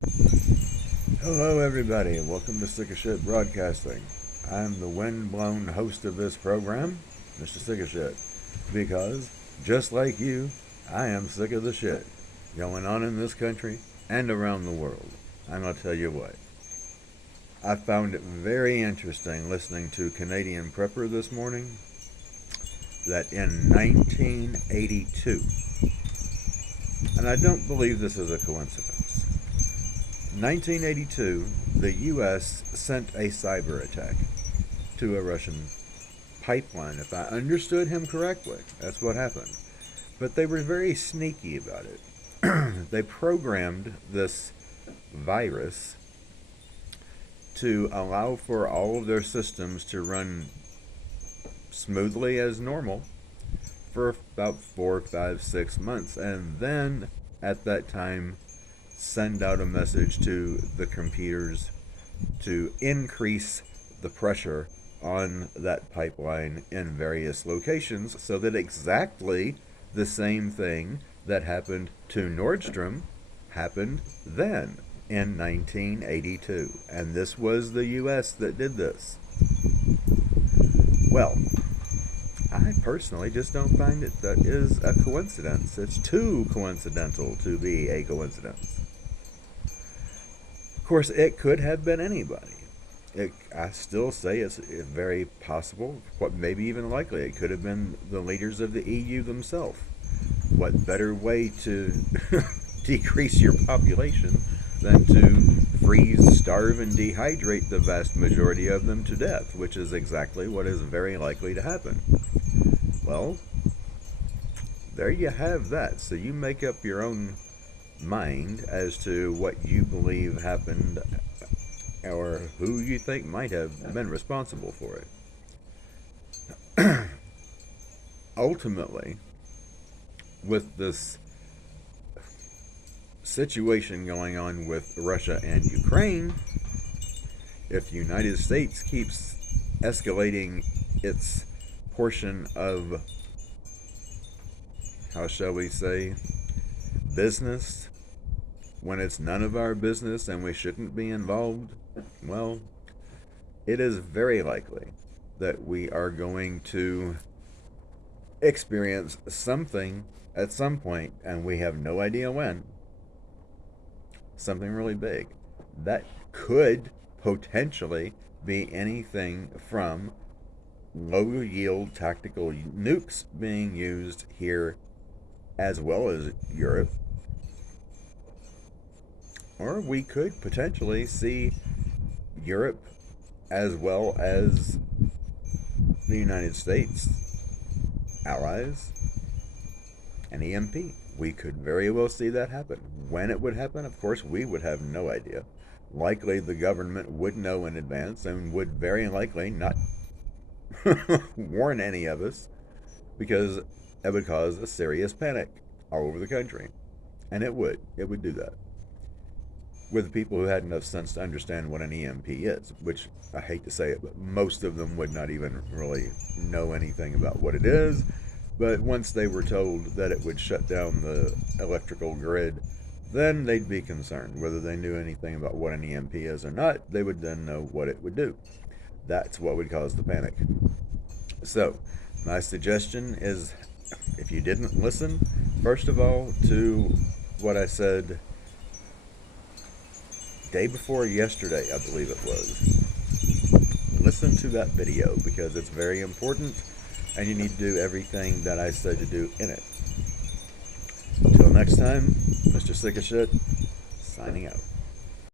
Hello, everybody, and welcome to Sick of Shit Broadcasting. I'm the wind-blown host of this program, Mr. Sick of Shit, because, just like you, I am sick of the shit going on in this country and around the world. I'm going to tell you what. I found it very interesting listening to Canadian Prepper this morning that in 1982, and I don't believe this is a coincidence, 1982, the U.S. sent a cyber attack to a Russian pipeline. If I understood him correctly, that's what happened. But they were very sneaky about it. They programmed this virus to allow for all of their systems to run smoothly as normal for about 4, 5, 6 months. And then at that time, send out a message to the computers to increase the pressure on that pipeline in various locations so that exactly the same thing that happened to Nordstrom happened then in 1982. And this was the US that did this. Well, I personally just don't find it that is a coincidence. It's too coincidental to be a coincidence. Of course, it could have been anybody. I still say it's very possible, what maybe even likely, it could have been the leaders of the EU themselves. What better way to decrease your population than to freeze, starve, and dehydrate the vast majority of them to death, which is exactly what is very likely to happen. Well, there you have that. So you make up your own mind as to what you believe happened or who you think might have been responsible for it. Ultimately, with this situation going on with Russia and Ukraine, if the United States keeps escalating its portion of, how shall we say, business when it's none of our business and we shouldn't be involved, well, it is very likely that we are going to experience something at some point, and we have no idea when, something really big. That could potentially be anything from low yield tactical nukes being used here as well as Europe. Or we could potentially see Europe as well as the United States allies an EMP. We could very well see that happen. When it would happen, of course, we would have no idea. Likely the government would know in advance and would very likely not warn any of us because it would cause a serious panic all over the country. And it would do that. With the people who had enough sense to understand what an EMP is, which I hate to say it, but most of them would not even really know anything about what it is. But once they were told that it would shut down the electrical grid, then they'd be concerned. Whether they knew anything about what an EMP is or not, they would then know what it would do. That's what would cause the panic. So, my suggestion is, if you didn't listen, first of all, to what I said day before yesterday, I believe it was, listen to that video because it's very important and you need to do everything that I said to do in it. Till next time, Mr. Sick of Shit, signing out.